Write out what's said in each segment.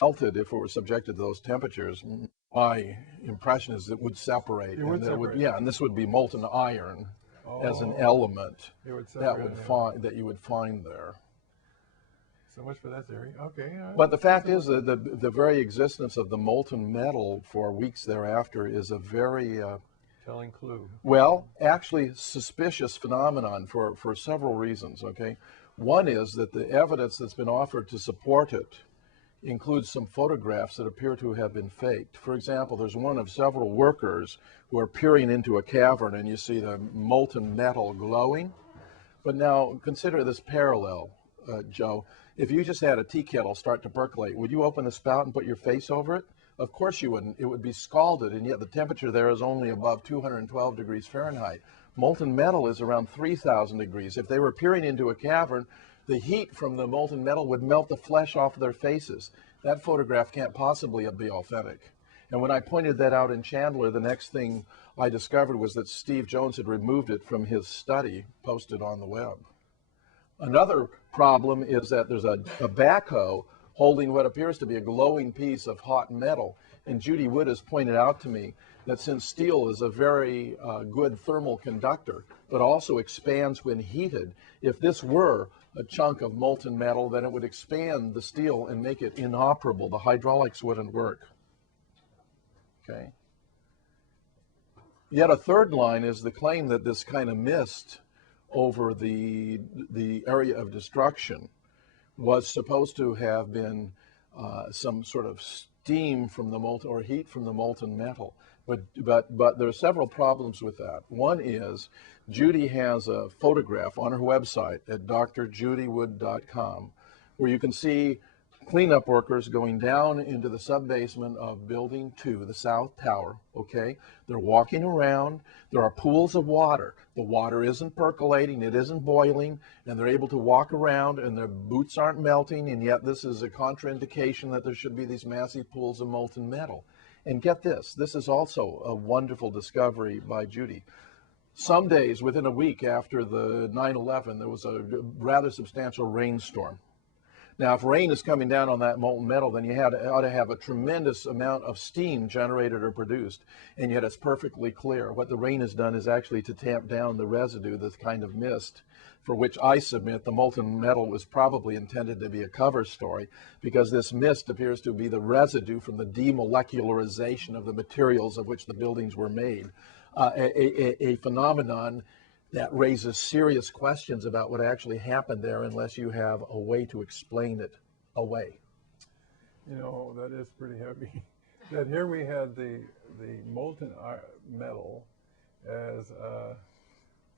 melted, if it were subjected to those temperatures, my impression is it would separate. It would and separate. Yeah, and this would be molten iron as an Oh, element it would that separate. that you would find there. So much for that theory. Okay. But the fact is that the very existence of the molten metal for weeks thereafter is a very telling clue. well, actually suspicious phenomenon for several reasons. Okay, one is that the evidence that's been offered to support it includes some photographs that appear to have been faked. For example, there's one of several workers who are peering into a cavern, and you see the molten metal glowing. But now consider this parallel, Joe. If you just had a tea kettle start to percolate, would you open the spout and put your face over it? Of course you wouldn't. It would be scalded, and yet the temperature there is only above 212 degrees Fahrenheit. Molten metal is around 3,000 degrees. If they were peering into a cavern, the heat from the molten metal would melt the flesh off their faces. That photograph can't possibly be authentic. And when I pointed that out in Chandler, the next thing I discovered was that StevenJones had removed it from his study, posted on the web. Another problem is that there's a backhoe holding what appears to be a glowing piece of hot metal. And Judy Wood has pointed out to me that since steel is a very good thermal conductor, but also expands when heated, if this were a chunk of molten metal, then it would expand the steel and make it inoperable. The hydraulics wouldn't work. Okay. Yet a third line is the claim that this kind of mist over the area of destruction was supposed to have been some sort of steam from the molten or heat from the molten metal. But there are several problems with that. One is Judy has a photograph on her website at drjudywood.com where you can see cleanup workers going down into the sub-basement of Building 2, the South Tower, okay? They're walking around. There are pools of water. The water isn't percolating, it isn't boiling, and they're able to walk around and their boots aren't melting, and yet this is a contraindication that there should be these massive pools of molten metal. And get this is also a wonderful discovery by Judy. Some days, within a week after the 9/11, there was a rather substantial rainstorm. Now, if rain is coming down on that molten metal, then you ought to have a tremendous amount of steam generated or produced, and yet it's perfectly clear. What the rain has done is actually to tamp down the residue, this kind of mist, for which I submit the molten metal was probably intended to be a cover story, because this mist appears to be the residue from the demolecularization of the materials of which the buildings were made, a phenomenon that raises serious questions about what actually happened there unless you have a way to explain it away. You know, that is pretty heavy. That here we had the molten metal as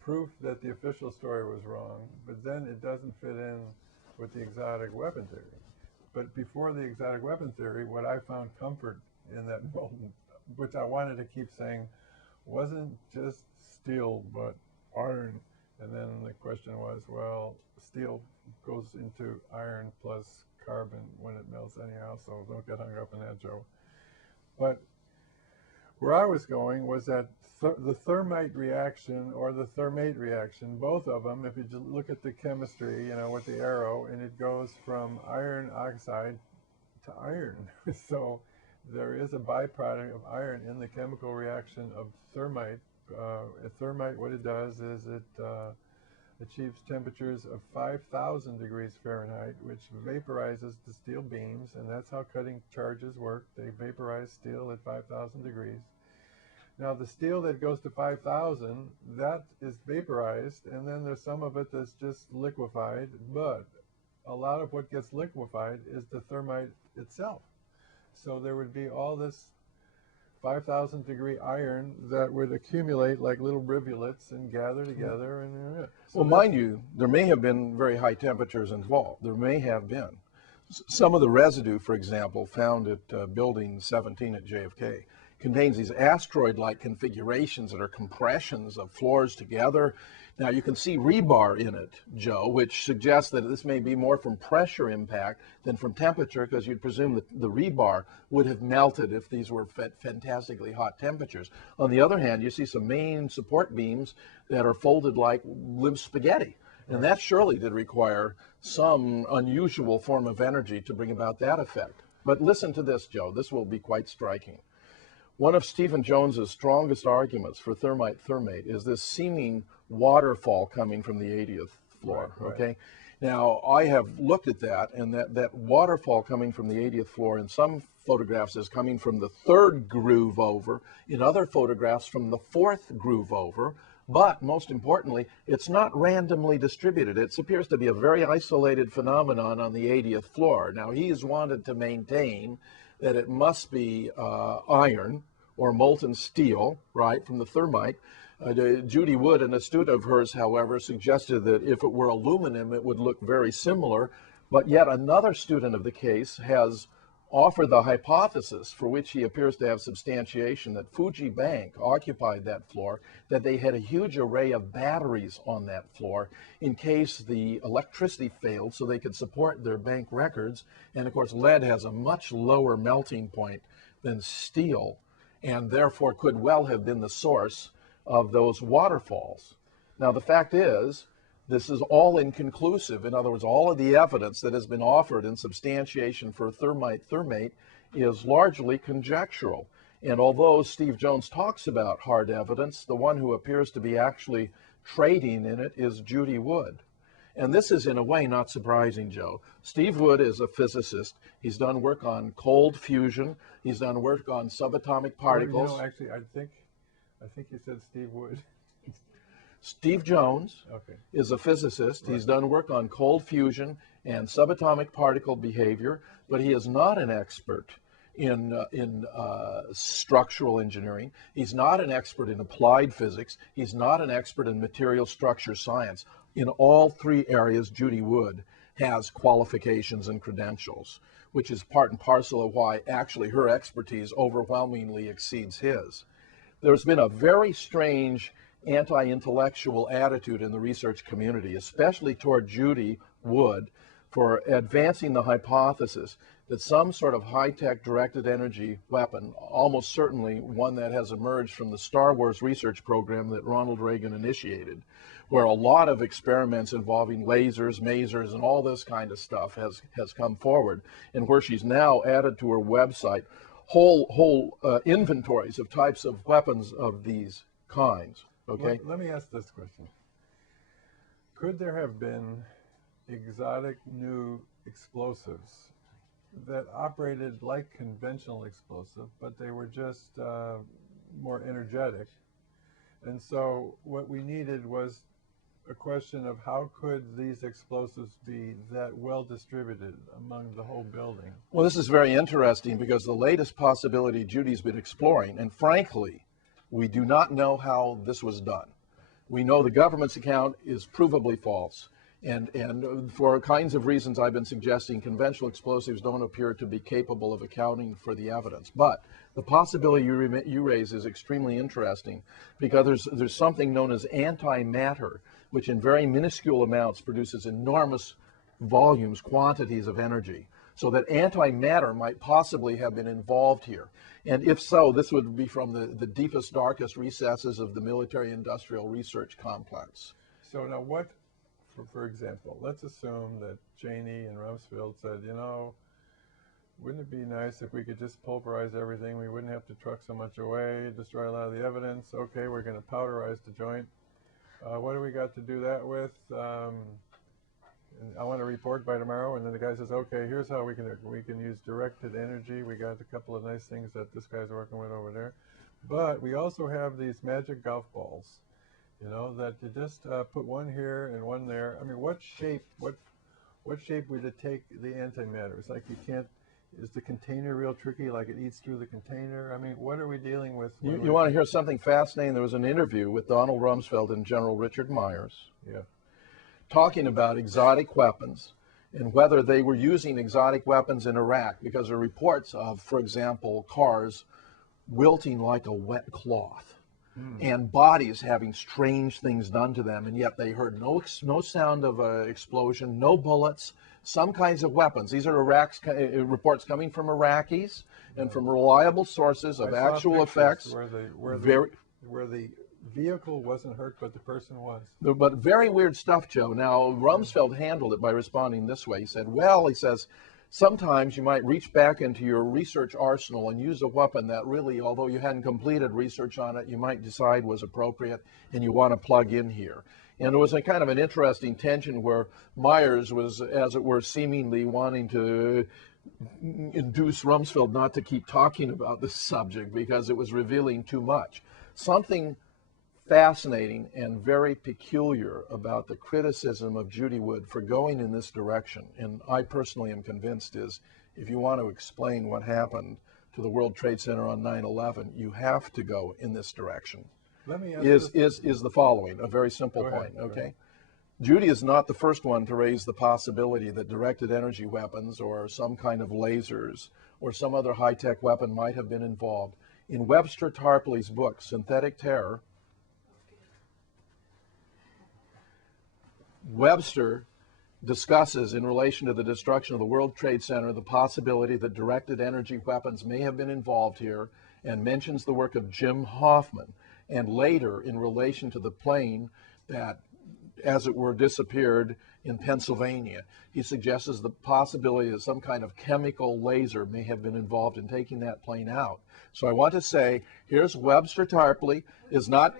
proof that the official story was wrong, but then it doesn't fit in with the exotic weapon theory. But before the exotic weapon theory, what I found comfort in that molten, which I wanted to keep saying, wasn't just steel, but iron. And then the question was, well, steel goes into iron plus carbon when it melts anyhow, so don't get hung up in that, Joe. But where I was going was that the thermite reaction or the thermate reaction, both of them, if you just look at the chemistry, you know, with the arrow, and it goes from iron oxide to iron. So there is a byproduct of iron in the chemical reaction of thermite. Thermite, what it does is it achieves temperatures of 5,000 degrees Fahrenheit, which vaporizes the steel beams, and that's how cutting charges work. They vaporize steel at 5,000 degrees. Now, the steel that goes to 5,000, that is vaporized, and then there's some of it that's just liquefied, but a lot of what gets liquefied is the thermite itself. So there would be all this 5,000 degree iron that would accumulate like little rivulets and gather together. And so well, mind you, there may have been very high temperatures involved. There may have been. Some of the residue, for example, found at Building 17 at JFK contains these asteroid-like configurations that are compressions of floors together. Now you can see rebar in it, Joe, which suggests that this may be more from pressure impact than from temperature, because you'd presume that the rebar would have melted if these were fantastically hot temperatures. On the other hand, you see some main support beams that are folded like limp spaghetti. And that surely did require some unusual form of energy to bring about that effect. But listen to this, Joe. This will be quite striking. One of StevenJones's strongest arguments for thermite is this seeming waterfall coming from the 80th floor, Right. okay? Now, I have looked at that, and that waterfall coming from the 80th floor in some photographs is coming from the third groove over, in other photographs from the fourth groove over, but most importantly, it's not randomly distributed. It appears to be a very isolated phenomenon on the 80th floor. Now, he has wanted to maintain that it must be iron or molten steel, right, from the thermite. Judy Wood, an student of hers, however, suggested that if it were aluminum, it would look very similar. But yet another student of the case has offered the hypothesis, for which he appears to have substantiation, that Fuji Bank occupied that floor, that they had a huge array of batteries on that floor in case the electricity failed so they could support their bank records. And of course, lead has a much lower melting point than steel, and therefore could well have been the source of those waterfalls. Now, the fact is, this is all inconclusive. In other words, all of the evidence that has been offered in substantiation for thermite is largely conjectural. And although StevenJones talks about hard evidence, the one who appears to be actually trading in it is Judy Wood. And this is in a way not surprising, Joe. Steve Wood is a physicist. He's done work on cold fusion. He's done work on subatomic particles. Well, you know, actually, I think you said Steve Wood. StevenJones Okay. is a physicist. Right. He's done work on cold fusion and subatomic particle behavior, but he is not an expert in structural engineering. He's not an expert in applied physics. He's not an expert in material structure science. In all three areas, Judy Wood has qualifications and credentials, which is part and parcel of why actually her expertise overwhelmingly exceeds his. There's been a very strange anti-intellectual attitude in the research community, especially toward Judy Wood, for advancing the hypothesis that some sort of high-tech directed energy weapon, almost certainly one that has emerged from the Star Wars research program that Ronald Reagan initiated, where a lot of experiments involving lasers, masers, and all this kind of stuff has come forward, and where she's now added to her website whole inventories of types of weapons of these kinds. Okay. Let me ask this question. Could there have been exotic new explosives that operated like conventional explosive, but they were just more energetic? And so what we needed was a question of how could these explosives be that well distributed among the whole building? Well, this is very interesting because the latest possibility Judy's been exploring, and frankly, we do not know how this was done. We know the government's account is provably false. And for kinds of reasons I've been suggesting, conventional explosives don't appear to be capable of accounting for the evidence. But the possibility you raise is extremely interesting because there's something known as antimatter, which in very minuscule amounts produces enormous volumes, quantities of energy. So that antimatter might possibly have been involved here. And if so, this would be from the deepest, darkest recesses of the military-industrial research complex. So now what, for example, let's assume that Cheney and Rumsfeld said, you know, wouldn't it be nice if we could just pulverize everything? We wouldn't have to truck so much away, destroy a lot of the evidence. Okay, we're going to powderize the joint. What do we got to do that with? And I want to report by tomorrow. And then the guy says, okay, here's how we can use directed energy. We got a couple of nice things that this guy's working with over there. But we also have these magic golf balls, you know, that you just put one here and one there. I mean, what shape would it take the antimatter? It's like you can't, is the container real tricky, like it eats through the container? I mean, what are we dealing with? You want to hear something fascinating? There was an interview with Donald Rumsfeld and General Richard Myers. Yeah. Talking about exotic weapons and whether they were using exotic weapons in Iraq, because there are reports of, for example, cars wilting like a wet cloth and bodies having strange things done to them, and yet they heard no sound of an explosion, no bullets, some kinds of weapons. These are reports coming from Iraqis and from reliable sources of actual effects. Where the vehicle wasn't hurt, but the person was. But very weird stuff, Joe. Now, Rumsfeld handled it by responding this way. He said, well, he says, sometimes you might reach back into your research arsenal and use a weapon that really, although you hadn't completed research on it, you might decide was appropriate and you want to plug in here. And it was a kind of an interesting tension where Myers was, as it were, seemingly wanting to induce Rumsfeld not to keep talking about this subject because it was revealing too much. Something fascinating and very peculiar about the criticism of Judy Wood for going in this direction, and I personally am convinced, is if you want to explain what happened to the World Trade Center on 9/11, you have to go in this direction. Let me ask is the following, a very simple point, okay? Judy is not the first one to raise the possibility that directed energy weapons or some kind of lasers or some other high-tech weapon might have been involved. In Webster Tarpley's book, Synthetic Terror, Webster discusses, in relation to the destruction of the World Trade Center, the possibility that directed energy weapons may have been involved here, and mentions the work of Jim Hoffman. And later, in relation to the plane that, as it were, disappeared in Pennsylvania, he suggests the possibility that some kind of chemical laser may have been involved in taking that plane out. So I want to say, here's Webster Tarpley is not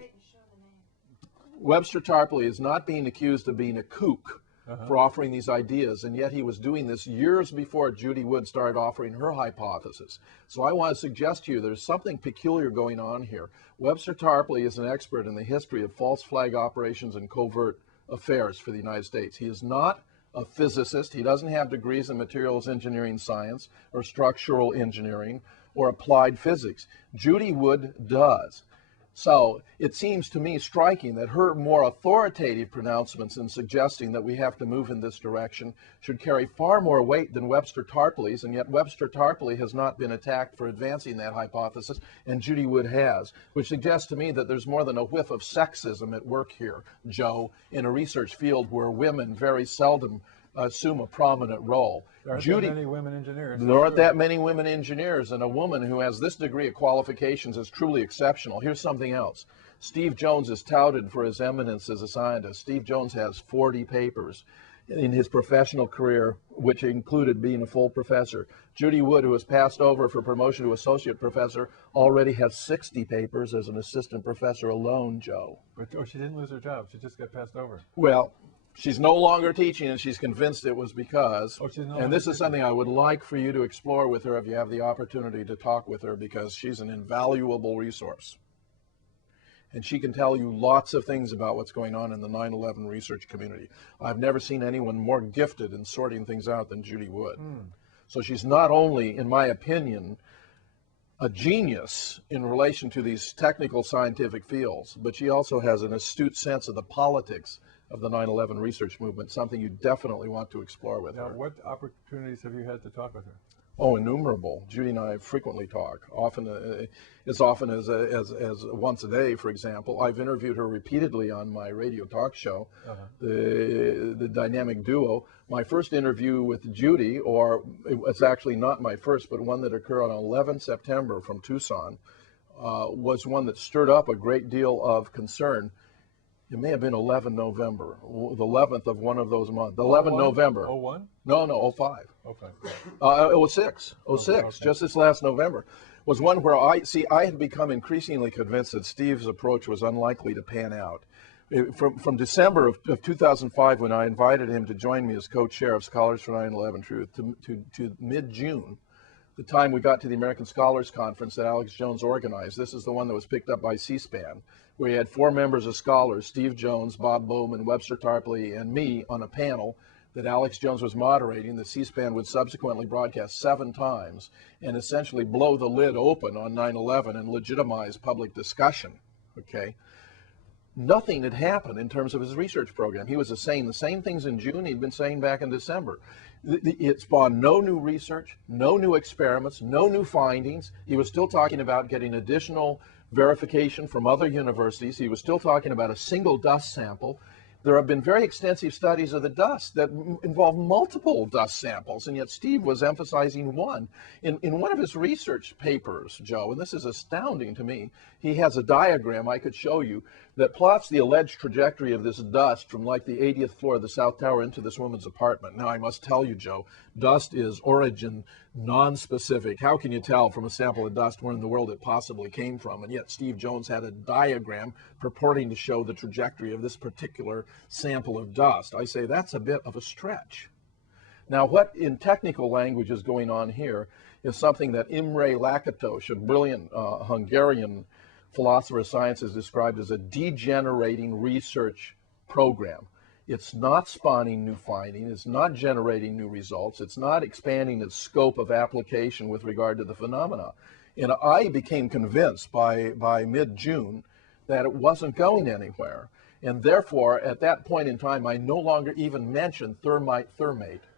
being accused of being a kook for offering these ideas, and yet he was doing this years before Judy Wood started offering her hypothesis. So I want to suggest to you there's something peculiar going on here. Webster Tarpley is an expert in the history of false flag operations and covert affairs for the United States. He is not a physicist. He doesn't have degrees in materials engineering science or structural engineering or applied physics. Judy Wood does. So it seems to me striking that her more authoritative pronouncements in suggesting that we have to move in this direction should carry far more weight than Webster Tarpley's, and yet Webster Tarpley has not been attacked for advancing that hypothesis, and Judy Wood has, which suggests to me that there's more than a whiff of sexism at work here, Joe, in a research field where women very seldom assume a prominent role. There aren't that many women engineers. There aren't that many women engineers, and a woman who has this degree of qualifications is truly exceptional. Here's something else. Steve Jones is touted for his eminence as a scientist. Steve Jones has 40 papers in his professional career, which included being a full professor. Judy Wood, who was passed over for promotion to associate professor, already has 60 papers as an assistant professor alone, Joe. But she didn't lose her job. She just got passed over. Well, she's no longer teaching, and she's convinced it was because, and this is something I would like for you to explore with her if you have the opportunity to talk with her, because she's an invaluable resource. And she can tell you lots of things about what's going on in the 9/11 research community. I've never seen anyone more gifted in sorting things out than Judy Wood. So she's not only, in my opinion, a genius in relation to these technical scientific fields, but she also has an astute sense of the politics of the 9/11 research movement, something you definitely want to explore with her. Now, what opportunities have you had to talk with her? Oh, innumerable. Judy and I frequently talk, often as often as once a day, for example. I've interviewed her repeatedly on my radio talk show, the Dynamic Duo. My first interview with Judy, or it was actually not my first, but one that occurred on 11 September from Tucson, was one that stirred up a great deal of concern. It may have been 11 November, the 11th of one of those months. 11 November. 01? No, 05. 06, okay. Just this last November, was one where I had become increasingly convinced that Steve's approach was unlikely to pan out. From December of 2005, when I invited him to join me as co-chair of Scholars for 9/11 Truth, to mid-June, the time we got to the American Scholars Conference that Alex Jones organized. This is the one that was picked up by C-SPAN, where he had 4 members of scholars, Steve Jones, Bob Bowman, Webster Tarpley, and me, on a panel that Alex Jones was moderating, that C-SPAN would subsequently broadcast 7 times and essentially blow the lid open on 9/11 and legitimize public discussion, okay? Nothing had happened in terms of his research program. He was saying the same things in June he'd been saying back in December. It spawned no new research, no new experiments, no new findings. He was still talking about getting additional verification from other universities. He was still talking about a single dust sample. There have been very extensive studies of the dust that involve multiple dust samples, and yet Steve was emphasizing one. In one of his research papers, Joe, and this is astounding to me, he has a diagram I could show you that plots the alleged trajectory of this dust from like the 80th floor of the South Tower into this woman's apartment. Now, I must tell you, Joe, dust is origin non-specific. How can you tell from a sample of dust where in the world it possibly came from? And yet StevenJones had a diagram purporting to show the trajectory of this particular sample of dust. I say that's a bit of a stretch. Now, what in technical language is going on here is something that Imre Lakatos, a brilliant Hungarian philosopher of science, has described as a degenerating research program. It's not spawning new findings, it's not generating new results, it's not expanding its scope of application with regard to the phenomena. And I became convinced by mid-June that it wasn't going anywhere. And therefore, at that point in time, I no longer even mentioned thermite.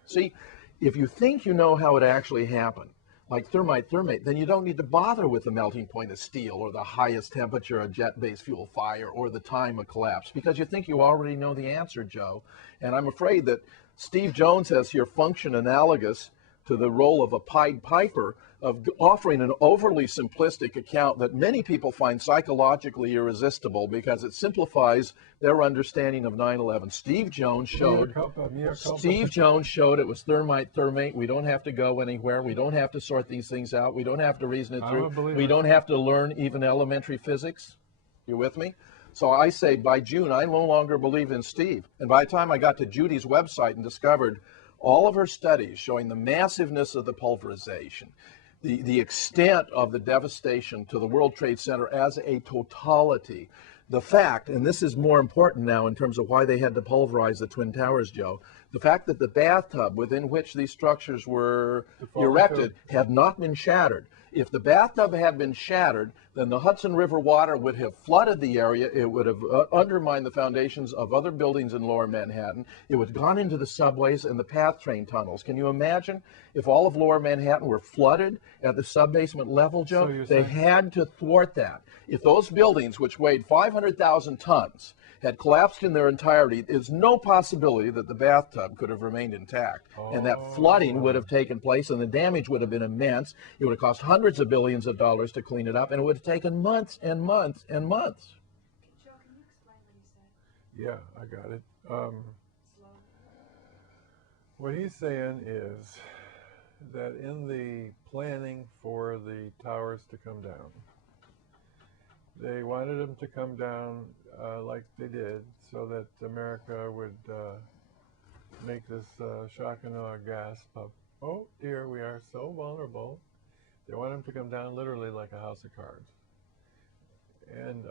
See, if you think you know how it actually happened, like thermite, then you don't need to bother with the melting point of steel or the highest temperature of jet-based fuel fire or the time of collapse, because you think you already know the answer, Joe. And I'm afraid that StevenJones has here function analogous to the role of a Pied Piper of offering an overly simplistic account that many people find psychologically irresistible because it simplifies their understanding of 9/11. StevenJones showed it was thermite. We don't have to go anywhere. We don't have to sort these things out. We don't have to reason it through. We don't have to learn even elementary physics. You with me? So I say by June, I no longer believe in Steve. And by the time I got to Judy's website and discovered all of her studies showing the massiveness of the pulverization, the extent of the devastation to the World Trade Center as a totality, the fact, and this is more important now in terms of why they had to pulverize the Twin Towers, Joe, the fact that the bathtub within which these structures were erected had not been shattered. If the bathtub had been shattered, then the Hudson River water would have flooded the area. It would have undermined the foundations of other buildings in Lower Manhattan. It would have gone into the subways and the PATH train tunnels. Can you imagine if all of Lower Manhattan were flooded at the subbasement level, Joe? So they had to thwart that. If those buildings, which weighed 500,000 tons, had collapsed in their entirety, there's no possibility that the bathtub could have remained intact. And that flooding would have taken place, and the damage would have been immense. It would have cost hundreds of billions of dollars to clean it up, and it would have taken months and months and months. Joe, can you explain what he said? Yeah, I got it. What he's saying is that in the planning for the towers to come down, they wanted them to come down like they did, so that America would make this shock and awe gasp of, oh dear, we are so vulnerable. They want them to come down literally like a house of cards. And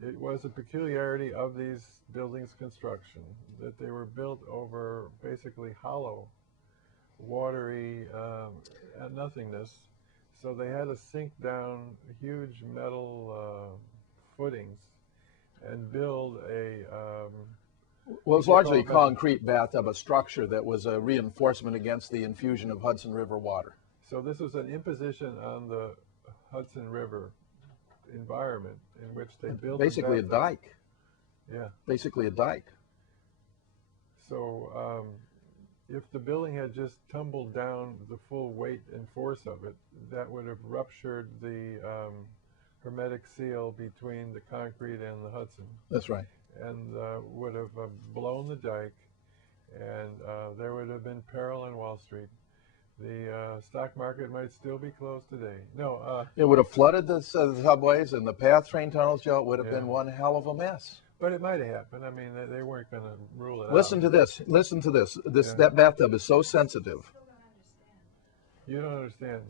it was a peculiarity of these buildings' construction that they were built over basically hollow, watery nothingness. So they had to sink down huge metal footings and build a... well, it was largely a concrete bathtub, a structure that was a reinforcement against the infusion of Hudson River water. So this was an imposition on the Hudson River environment in which they built basically a dike. Yeah. Basically a dike. So if the building had just tumbled down the full weight and force of it, that would have ruptured the hermetic seal between the concrete and the Hudson. That's right. And would have blown the dike, and there would have been peril on Wall Street. The stock market might still be closed today. No. It would have flooded the subways and the PATH train tunnels, Joe. It would have been one hell of a mess. But it might have happened. I mean, they weren't going to rule it out. Listen to this. Listen to this. That bathtub is so sensitive. You don't understand.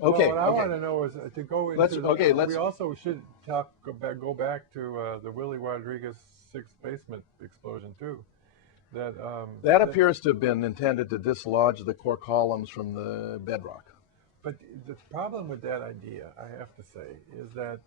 Okay. Well, what I want to know is to go into. We also should go back to the Willie Rodriguez sixth basement explosion too. That appears to have been intended to dislodge the core columns from the bedrock. But the problem with that idea, I have to say, is that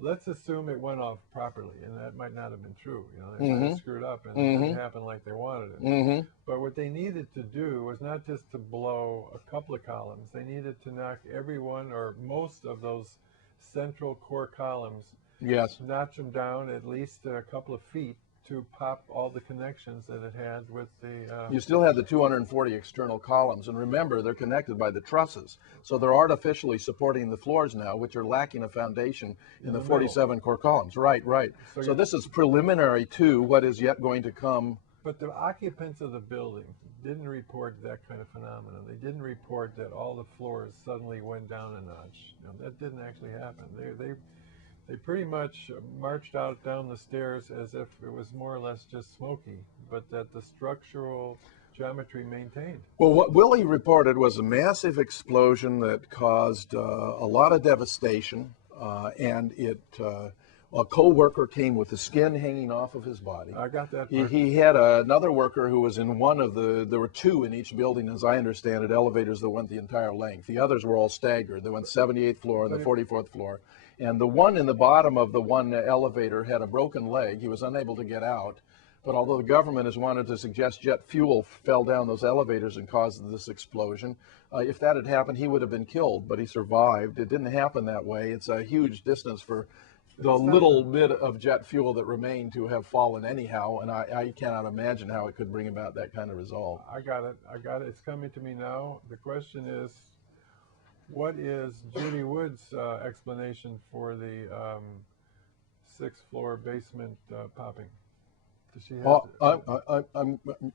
let's assume it went off properly, and that might not have been true. You know, they screwed up and it didn't happen like they wanted it. But what they needed to do was not just to blow a couple of columns. They needed to knock every one or most of those central core columns, notch them down at least a couple of feet to pop all the connections that it had with the... You still had the 240 external columns, and remember, they're connected by the trusses. So they're artificially supporting the floors now, which are lacking a foundation in the 47 core columns. Right, right. So this is preliminary to what is yet going to come. But the occupants of the building didn't report that kind of phenomenon. They didn't report that all the floors suddenly went down a notch. You know, that didn't actually happen. They pretty much marched out down the stairs as if it was more or less just smoky, but that the structural geometry maintained. Well, what Willie reported was a massive explosion that caused a lot of devastation, and a co-worker came with the skin hanging off of his body. I got that. He had another worker who was in one of there were two in each building, as I understand it, elevators that went the entire length. The others were all staggered. They went 78th floor and the 44th floor. And the one in the bottom of the one elevator had a broken leg. He was unable to get out. But although the government has wanted to suggest jet fuel fell down those elevators and caused this explosion, if that had happened, he would have been killed, but he survived. It didn't happen that way. It's a huge distance for the little bit of jet fuel that remained to have fallen anyhow, and I cannot imagine how it could bring about that kind of result. I got it. It's coming to me now. The question is, what is Judy Wood's explanation for the sixth floor basement popping? Does she have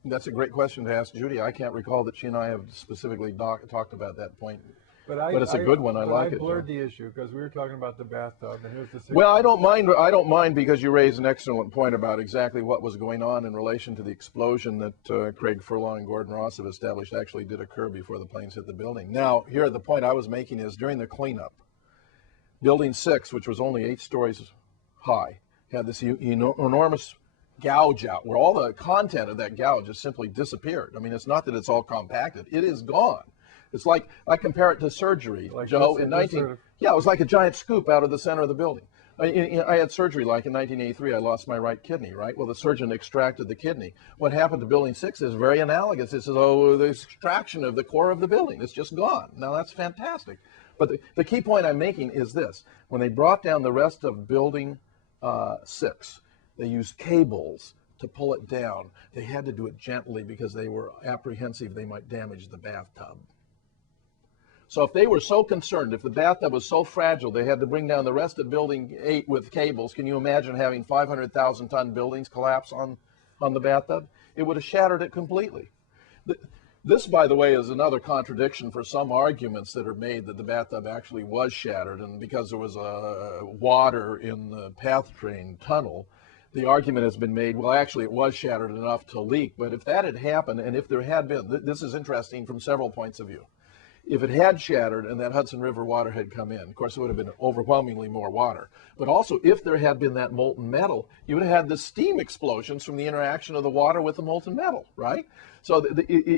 that's a great question to ask Judy. I can't recall that she and I have specifically talked about that point. But it's a good one. I like it. I blurred the issue because we were talking about the bathtub, and here's the sixth. Well, I don't mind because you raised an excellent point about exactly what was going on in relation to the explosion that Craig Furlong and Gordon Ross have established actually did occur before the planes hit the building. Now, here the point I was making is during the cleanup, Building 6, which was only 8 stories high, had this enormous gouge out where all the content of that gouge just simply disappeared. I mean, it's not that it's all compacted; it is gone. It's like, I compare it to surgery, like Joe, yeah, it was like a giant scoop out of the center of the building. I had surgery like in 1983, I lost my right kidney, right? Well, the surgeon extracted the kidney. What happened to Building 6 is very analogous. It's as though the extraction of the core of the building, it's just gone. Now, that's fantastic. But the key point I'm making is this. When they brought down the rest of Building 6, they used cables to pull it down. They had to do it gently because they were apprehensive they might damage the bathtub. So if they were so concerned, if the bathtub was so fragile, they had to bring down the rest of Building 8 with cables. Can you imagine having 500,000-ton buildings collapse on the bathtub? It would have shattered it completely. This, by the way, is another contradiction for some arguments that are made that the bathtub actually was shattered, and because there was water in the path train tunnel, the argument has been made, well, actually it was shattered enough to leak. But if that had happened, and if there had been, this is interesting from several points of view. If it had shattered and that Hudson River water had come in, of course, it would have been overwhelmingly more water. But also, if there had been that molten metal, you would have had the steam explosions from the interaction of the water with the molten metal, right? So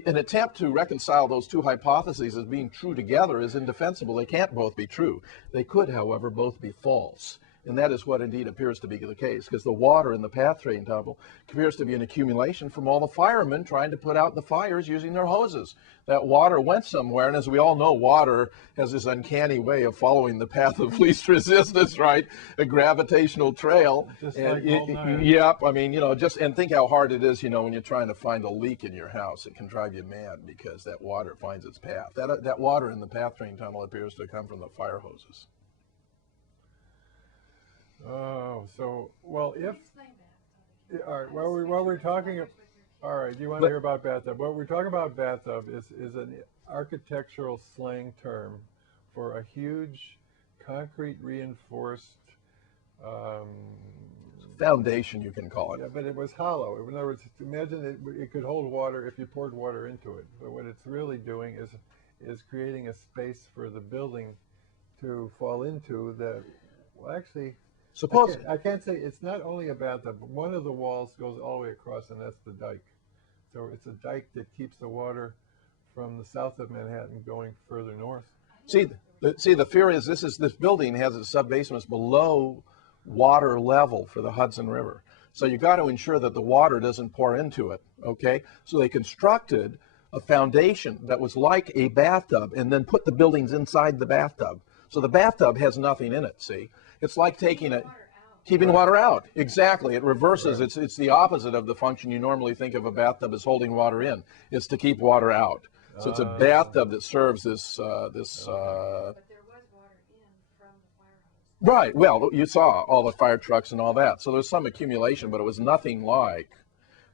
an attempt to reconcile those two hypotheses as being true together is indefensible. They can't both be true. They could, however, both be false. And that is what indeed appears to be the case, because the water in the path train tunnel appears to be an accumulation from all the firemen trying to put out the fires using their hoses. That water went somewhere, and as we all know, water has this uncanny way of following the path of least resistance, right? A gravitational trail. Just and like yep, I mean, and think how hard it is, when you're trying to find a leak in your house. It can drive you mad because that water finds its path. That water in the path train tunnel appears to come from the fire hoses. Oh, so, well, all right, while we're talking, all right, you want to hear about bathtub? What we're talking about bathtub is an architectural slang term for a huge concrete reinforced foundation, you can call it. Yeah, but it was hollow. In other words, imagine it could hold water if you poured water into it. But what it's really doing is creating a space for the building to fall into that, well, actually, Suppose I can't say it's not only a bathtub, but one of the walls goes all the way across, and that's the dike. So it's a dike that keeps the water from the south of Manhattan going further north. See, the fear is this building has its sub-basements below water level for the Hudson River. So you got to ensure that the water doesn't pour into it, okay? So they constructed a foundation that was like a bathtub and then put the buildings inside the bathtub. So the bathtub has nothing in it, see? It's like taking a... Keeping Right. water out, exactly. It reverses. Right. It's the opposite of the function you normally think of a bathtub as holding water in. It's to keep water out. So it's a bathtub that serves this But there was water in from the fire hose. right. Well, you saw all the fire trucks and all that. So there's some accumulation, but it was nothing like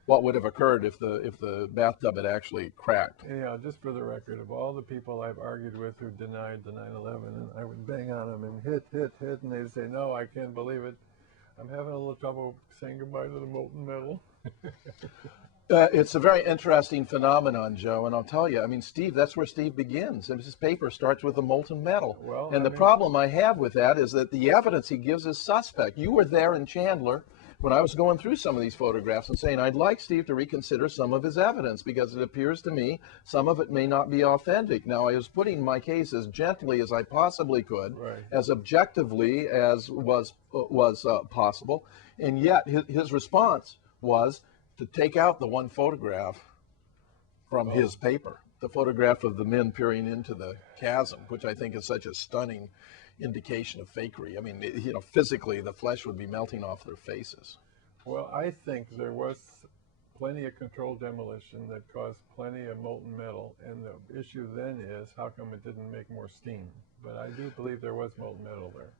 what would have occurred if the bathtub had actually cracked. Anyhow, just for the record, of all the people I've argued with who denied the 9/11, and I would bang on them and hit, and they'd say, no, I can't believe it. I'm having a little trouble saying goodbye to the molten metal. It's a very interesting phenomenon, Joe, and I'll tell you, I mean, Steve, that's where Steve begins. And his paper starts with the molten metal. Well, and the problem I have with that is that the evidence he gives is suspect. You were there in Chandler when I was going through some of these photographs and saying, I'd like Steve to reconsider some of his evidence because it appears to me some of it may not be authentic. Now, I was putting my case as gently as I possibly could, Right. as objectively as was possible, and yet his response was to take out the one photograph from his paper, the photograph of the men peering into the chasm, which I think is such a stunning indication of fakery. I mean, you know, physically the flesh would be melting off their faces. Well, I think there was plenty of controlled demolition that caused plenty of molten metal, and the issue then is how come it didn't make more steam? But I do believe there was molten metal there.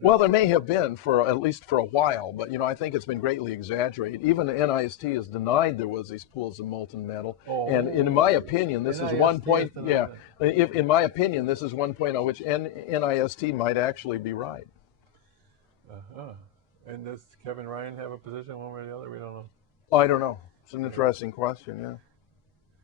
Well, there may have been for at least for a while, but you know, I think it's been greatly exaggerated. Even the NIST has denied there was these pools of molten metal, and in my opinion, this is one point. Yeah, in my opinion, this is one point on which NIST might actually be right. And does Kevin Ryan have a position one way or the other? We don't know. I don't know. It's an interesting question. Yeah,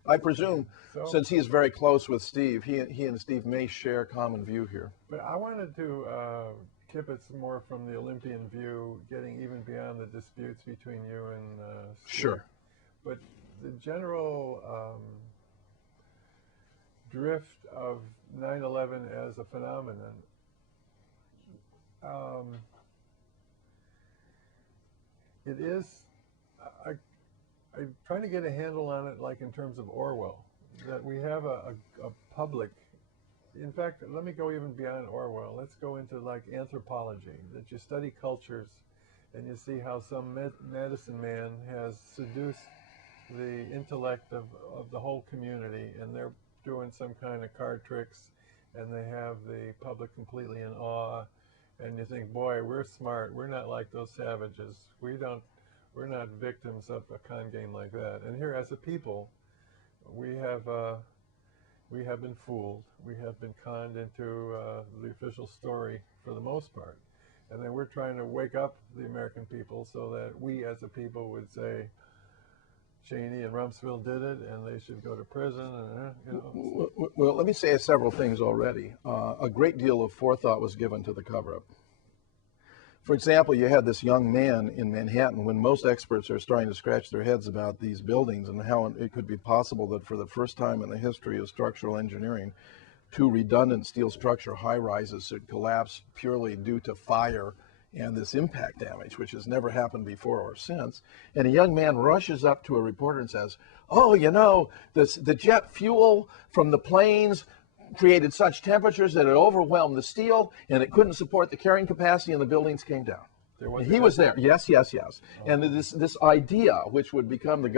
I presume since he is very close with Steve, he and Steve may share a common view here. But I wanted to keep it some more from the Olympian view, getting even beyond the disputes between you and Steve. Sure. But the general drift of 9/11 as a phenomenon, it is, I'm trying to get a handle on it like in terms of Orwell, that we have a public. In fact, let me go even beyond Orwell. Let's go into like anthropology, that you study cultures and you see how some medicine man has seduced the intellect of the whole community, and they're doing some kind of card tricks, and they have the public completely in awe, and you think, boy, we're smart. We're not like those savages. We're not victims of a con game like that. And here, as a people, we have been fooled. We have been conned into the official story for the most part. And then we're trying to wake up the American people so that we as a people would say, Cheney and Rumsfeld did it, and they should go to prison. And, you know. Well, let me say several things already. A great deal of forethought was given to the cover-up. For example, you had this young man in Manhattan when most experts are starting to scratch their heads about these buildings and how it could be possible that for the first time in the history of structural engineering, two redundant steel structure high-rises should collapse purely due to fire and this impact damage, which has never happened before or since. And a young man rushes up to a reporter and says, oh, you know, the jet fuel from the planes created such temperatures that it overwhelmed the steel and it couldn't support the carrying capacity and the buildings came down. He was there. Yes. And this idea, which would become the